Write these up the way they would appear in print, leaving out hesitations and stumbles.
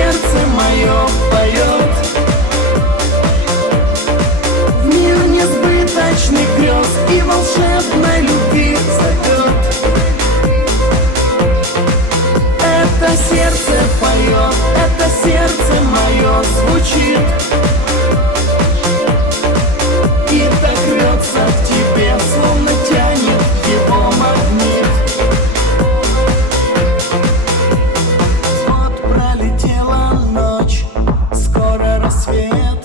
сердце мое поет в мир несбыточных грез и волшебной любви зовет. Это сердце поет, это сердце мое звучит и так рвется к тебе, словно тянет его магнит. Вот пролетела ночь, скоро рассвет.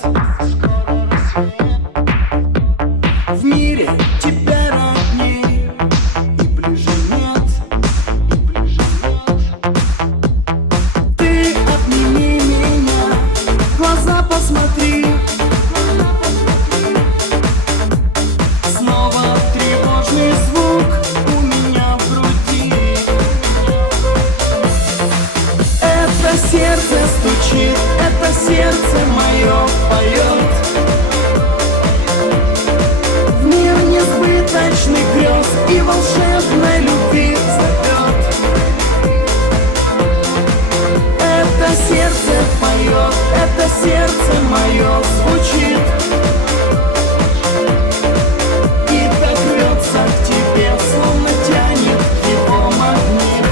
В мире тебя родней и ближе нет. Ты обними меня, в глаза посмотри. Снова тревожный звук у меня в груди. Это сердце стучит, это сердце мое поет в мир несбыточных грез и волшебной любви зовет. Это сердце поет, это сердце мое звучит и так рвется к тебе, словно тянет его магнит.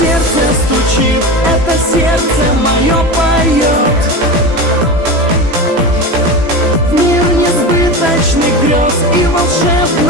Сердце стучит, это сердце мое поет в мир несбыточных грез и волшебных